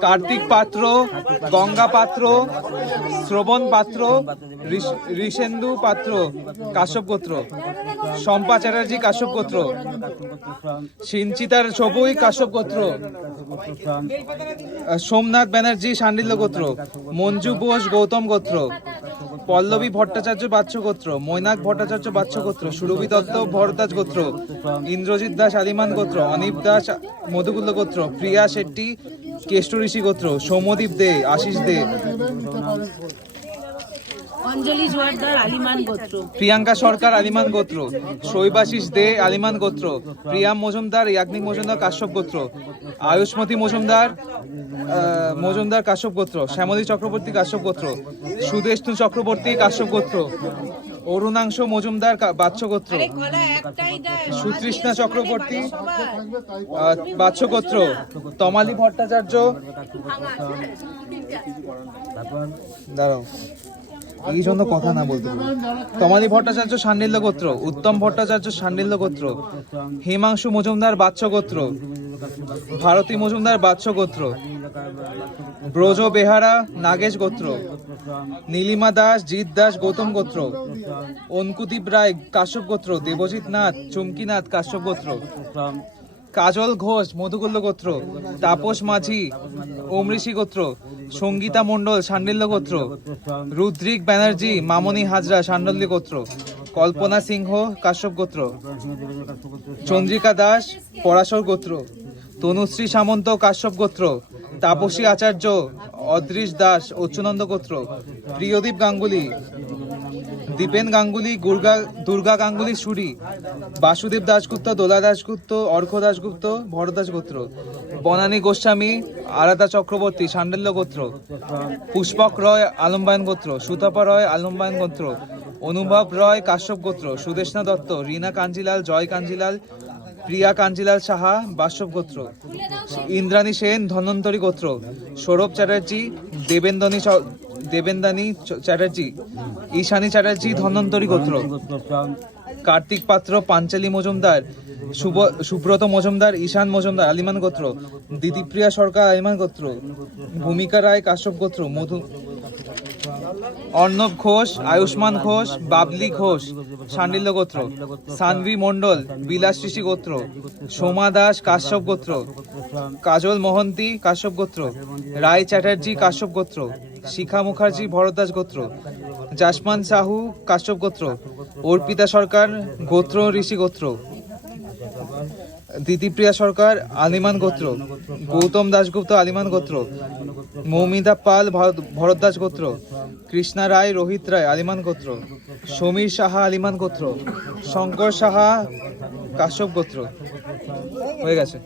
কার্তিক পাত্র, গঙ্গা পাত্র, শ্রবণ পাত্র ঋষ- ঋষেন্দু পাত্র, কাশ্যপ গোত্র, শম্পা চ্যাটার্জি কাশ্যপ গোত্র সিঞ্চিতার সবুই কাশ্যপ গোত্র সোমনাথ ব্যানার্জি সান্ডিল্য গোত্র, মঞ্জু বোস গৌতম গোত্র পল্লবী ভট্টাচার্য বাচ্চ গোত্র মৈনাক ভট্টাচার্য বাচ্চ গোত্র সুরভি দত্ত ভরদাস গোত্র, ইন্দ্রজিৎ দাস আলিমান গোত্র, অনীপ দাস মধুকুল্ল গোত্র, প্রিয়া শেট্টি কেষ্ট ঋষি গোত্র সৌমদীপ দে, আশিস দে। অঞ্জলি জোয়ারদার আলিমান গোত্র। প্রিয়াঙ্কা সরকার আলিমান গোত্র। শৈবাশিস দে আলিমান গোত্র। প্রিয়াম মজুমদার ইয়াগ্নিক মজুমদার কাশ্যপ গোত্র। আয়ুষ্মতী মজুমদার মজুমদার কাশ্যপ গোত্র। শ্যামলী চক্রবর্তী কাশ্যপ গোত্র। সুদেষ্ণু চক্রবর্তী কাশ্যপ গোত্র। অরুণাংশ মজুমদার কা- বাচ্চ গোত্র। সুতৃষ্ণা চক্রবর্তী আহ, বাচ্চ গোত্র। তমালি ভট্টাচার্য। দাঁড়াও। এই জন্য কথা না বলতে। তমালি ভট্টাচার্য সান্ডিল্য গোত্র, উত্তম ভট্টাচার্য সান্ডিল্য গোত্র, হিমাংশু মজুমদার বাচ্চ গোত্র, ভারতী মজুমদার বাচ্চ গোত্র, ব্রজ বেহারা নাগেশ গোত্র, নীলিমা দাস, জিৎ দাস গৌতম গোত্র অঙ্কুদীপ রায় কাশ্যপ গোত্র, দেবজিৎ নাথ চুমকিনাথ কাশ্যপ গোত্র কাজল ঘোষ, মধুকুল্ল গোত্র, তাপস মাঝি অমৃষি গোত্র, সঙ্গীতা মণ্ডল সান্ডিল্য গোত্র, রুদ্রিক ব্যানার্জি, মামনি হাজরা সান্ডল্য গোত্র, কল্পনা সিংহ, কাশ্যপ গোত্র, চন্দ্রিকা দাস, পরাশর গোত্র, তনুশ্রী সামন্ত, কাশ্যপ গোত্র, তাপসী আচার্য, অদৃশ দাস, অচ্যুনন্দ গোত্র, প্রিয়দীপ গাঙ্গুলি দীপেন গাঙ্গুলি, গুর্গা, দুর্গা গাঙ্গুলি, সুরি, বাসুদেব দাশগুপ্ত, দোলা দাশগুপ্ত, অর্ঘ দাশগুপ্ত ভরদাস গোত্র বনানী গোস্বামী, আরাধা চক্রবর্তী, সান্ডল্য গোত্র, পুষ্পক রয়, আলম্বায়ন গোত্র, সুতাপা রয়, আলম্বায়ন গোত্র, অনুভব রয়, কাশ্যপ গোত্র সুদেশনা দত্ত, রীনা কাঞ্জিলাল, জয় কাঞ্জিলাল, প্রিয়া কাঞ্জিলাল সাহা, বাসব গোত্র, ইন্দ্রাণী সেন, ধন্বন্তরী গোত্র, সৌরভ চ্যাটার্জি দেবেন্দনী দেবেন্দানী চ্যাটার্জি, ঈশানী চ্যাটার্জি, ধন্বন্তরী গোত্র। কার্তিক পাত্র, পাঞ্চালী মজুমদার, শুভ সুব্রত মজুমদার, ঈশান মজুমদার, আলিমান গোত্র। দিদিপ্রিয়া সরকার, আলিমান গোত্র। ভূমিকা রায়, কাশ্যপ গোত্র। মধু অর্ণব ঘোষ, আয়ুষ্মান ঘোষ, বাবলি ঘোষ, সান্ডিল্য গোত্র। সানভি মণ্ডল, বিলাস ঋষি গোত্র। সোমা দাস, কাশ্যপ গোত্র। কাজল মহন্তি, কাশ্যপ গোত্র। রায় চ্যাটার্জি, কাশ্যপ গোত্র। শিখা মুখার্জি, ভরদ্বাজ গোত্র, জাসমান সাহু, কাশ্যপ গোত্র, অর্পিতা সরকার, গোত্র ঋষি গোত্র, দিদিপ্রিয়া সরকার, আলিমান গোত্র, গৌতম দাশগুপ্ত, আলিমান গোত্র, মৌমিতা পাল ভরদ্বাজ গোত্র, কৃষ্ণা রায়, রোহিত রায়, আলিমান গোত্র, সমীর সাহা, আলিমান গোত্র, শঙ্কর সাহা, কাশ্যপ গোত্র। হয়ে গেছে।